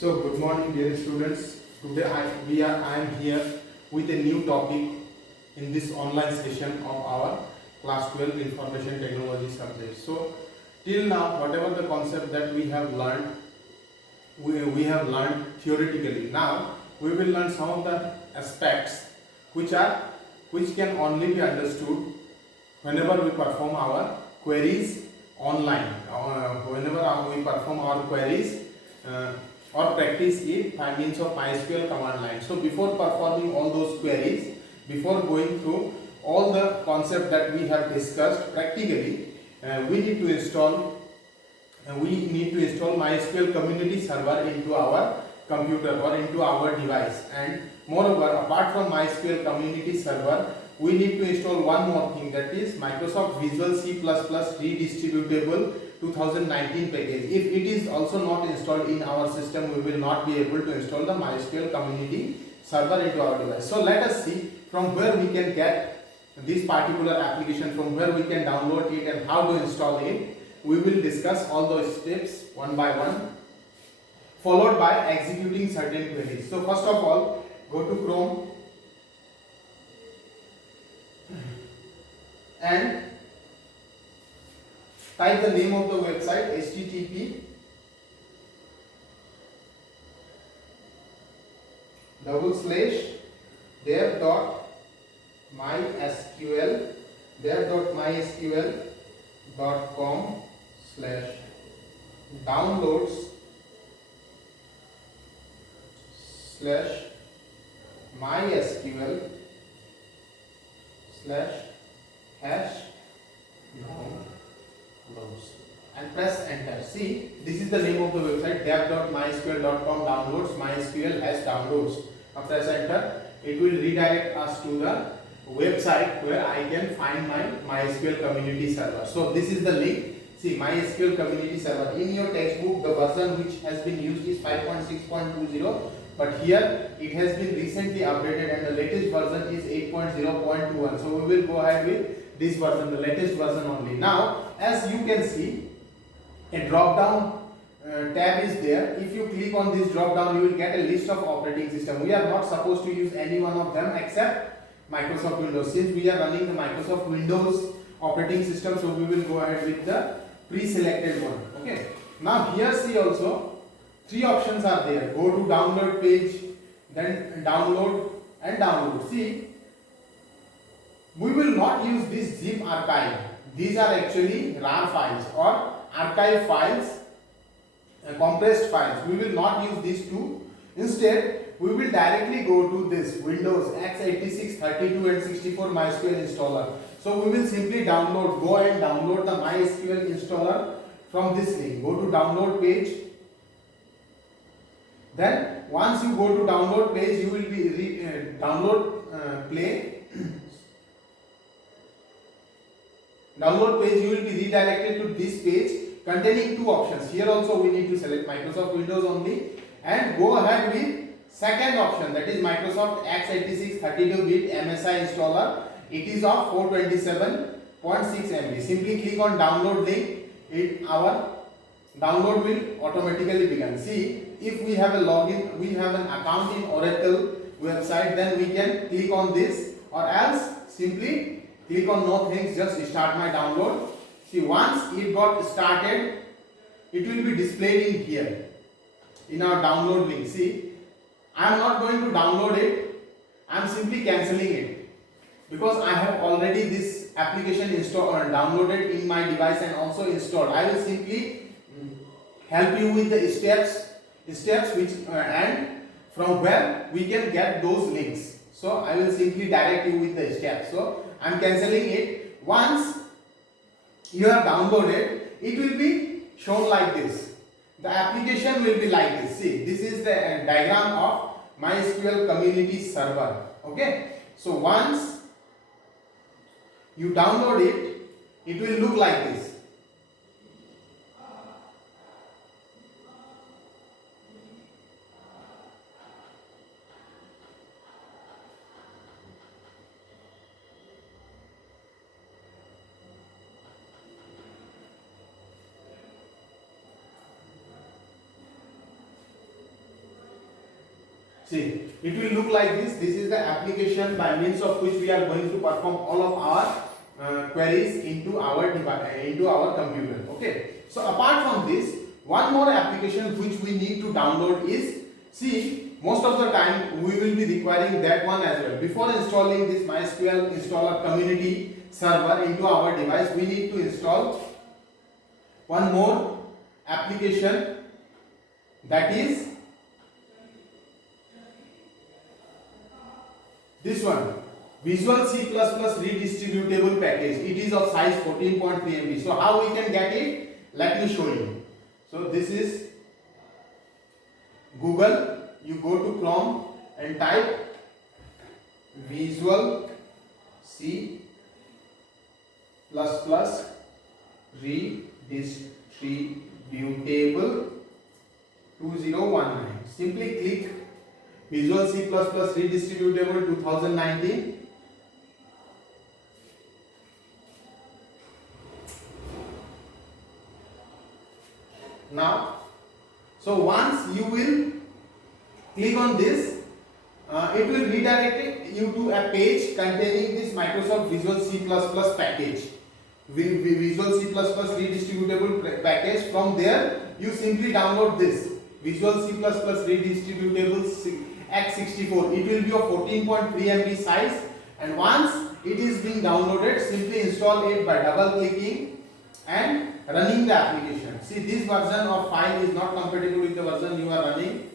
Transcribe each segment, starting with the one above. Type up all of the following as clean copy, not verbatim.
So good morning dear students. Today I am here with a new topic in this online session of our class 12 information technology subject. So till now whatever the concept that we have learned we have learned theoretically. Now we will learn some of the aspects which can only be understood whenever we perform our queries online, whenever we perform our queries or practice it by means of MySQL command line. So before performing all those queries, before going through all the concept that we have discussed practically, we need to install MySQL community server into our computer or into our device. And moreover, apart from MySQL community server, we need to install one more thing, that is Microsoft Visual C++ redistributable 2019 package. If it is also not installed in our system, we will not be able to install the MySQL community server into our device. So let us see from where we can get this particular application, from where we can download it and how to install it. We will discuss all those steps one by one, followed by executing certain queries. So first of all, go to Chrome and type the name of the website, dev.mysql.com/downloads/mysql.com/hash downloads and press enter. See, this is the name of the website, dev.mysql.com downloads MySQL hash downloads. Now press enter. It will redirect us to the website where I can find my MySQL community server. So this is the link. See, MySQL community server. In your textbook, the version which has been used is 5.6.20, but here it has been recently updated and the latest version is 8.0.21. So we will go ahead with this version, the latest version only. Now, as you can see, a drop down tab is there. If you click on this drop down, you will get a list of operating system. We are not supposed to use any one of them except Microsoft Windows. Since we are running the Microsoft Windows operating system, so we will go ahead with the pre-selected one. Okay. Now here see also three options are there. Go to download page, then download and download. See, we will not use this zip archive. These are actually RAR files or archive files, compressed files. We will not use these two. Instead, we will directly go to this Windows x86, 32 and 64 MySQL installer. So we will simply go and download the MySQL installer from this link. Go to download page. Then once you go to download page, you will be download page, you will be redirected to this page containing two options. Here also we need to select Microsoft Windows only and go ahead with second option, that is Microsoft x86 32-bit MSI installer. It is of 427.6 MB. Simply click on download link. Our download will automatically begin. See, if we have a login, we have an account in Oracle website, then we can click on this, or else simply click on no thanks, just start my download. See, once it got started, it will be displayed in here in our download link. See, I am not going to download it, I am simply cancelling it because I have already this application installed or downloaded in my device and also installed. I will simply help you with the steps which and from where we can get those links. So I will simply direct you with the steps. So I am cancelling it. Once you have downloaded, it will be shown like this. The application will be like this. See, this is the diagram of MySQL community server. Okay. So once you download it, it will look like this. See, it will look like this. This is the application by means of which we are going to perform all of our queries into our into our computer. Okay. So apart from this, one more application which we need to download is, see, most of the time we will be requiring that one as well. Before installing this MySQL installer community server into our device, we need to install one more application, that is this one, Visual C++ redistributable package. It is of size 14.3 MB. So how we can get it? Let me show you. So this is Google. You go to Chrome and type Visual C++ redistributable 2019. Simply click Visual C++ redistributable 2019. Now, so once you will click on this, it will redirect you to a page containing this Microsoft Visual C++ package. Visual C++ redistributable package. From there, you simply download this Visual C++ redistributable x64. It will be of 14.3 MB size, and once it is being downloaded, simply install it by double clicking and running the application. See, this version of file is not compatible with the version you are running.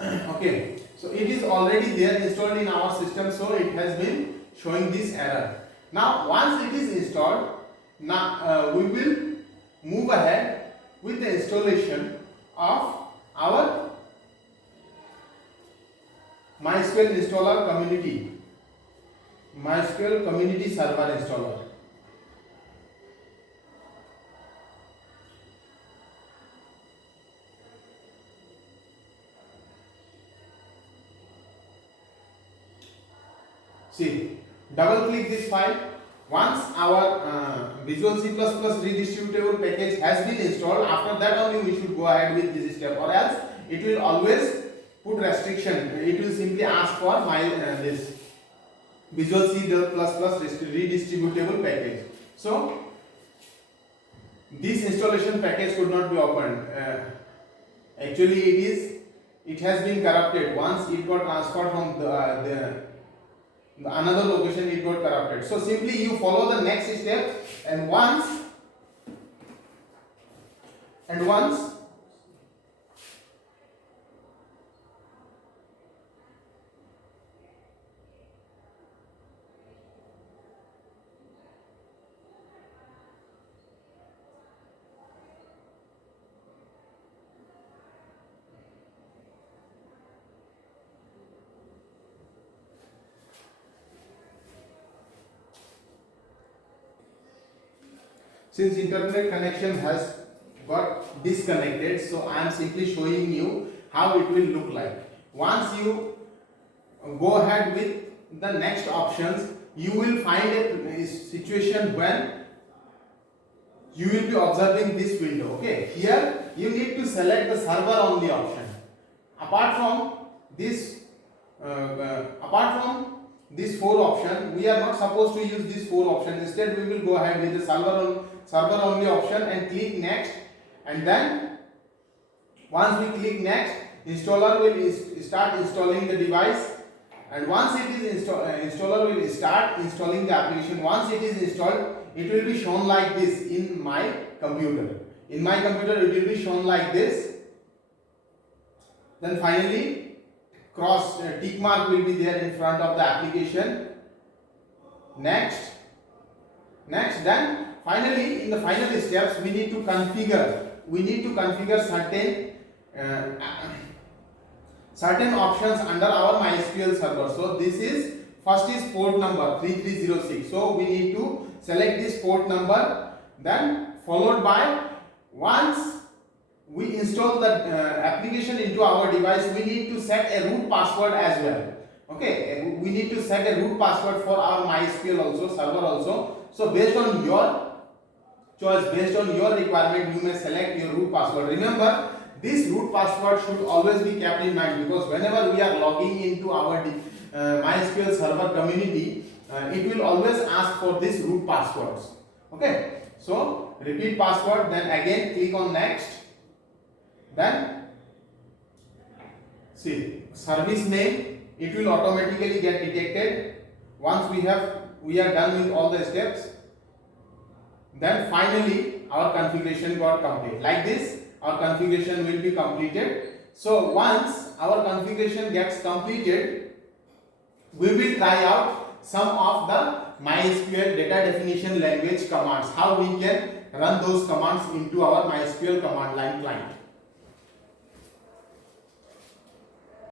Okay, so it is already there installed in our system, so it has been showing this error. Now once it is installed, now we will move ahead with the installation of our MySQL installer community, MySQL community server installer. See, double click this file. Once our Visual C++ redistributable package has been installed, after that only we should go ahead with this step, or else it will always put restriction. It will simply ask for this Visual C++ redistributable package. So this installation package could not be opened. Actually, it has been corrupted. Once it got transferred from another location, it got corrupted. So simply you follow the next step, and once since internet connection has got disconnected, so I am simply showing you how it will look like. Once you go ahead with the next options, you will find a situation when you will be observing this window. Okay, here you need to select the server only option. Apart from this four option, we are not supposed to use this four option. Instead, we will go ahead with the server only option and click next. And then once we click next, installer will start installing the device. And once it is installer will start installing the application. Once it is installed, it will be shown like this in my computer. In my computer, it will be shown like this. Then finally, tick mark will be there in front of the application. Next. Then finally, in the final steps, we need to configure certain options under our MySQL server. So this is first is port number 3306. So we need to select this port number. Then followed by, once we install the application into our device, we need to set a root password as well. Okay, we need to set a root password for our MySQL also, server also. So based on your choice, based on your requirement, you may select your root password. Remember, this root password should always be kept in mind, because whenever we are logging into our MySQL server community, it will always ask for this root passwords. Okay, so repeat password, then again click on next, then see service name, it will automatically get detected once we are done with all the steps. Then finally our configuration got complete. Like this our configuration will be completed. So once our configuration gets completed, we will try out some of the MySQL data definition language commands, how we can run those commands into our MySQL command line client.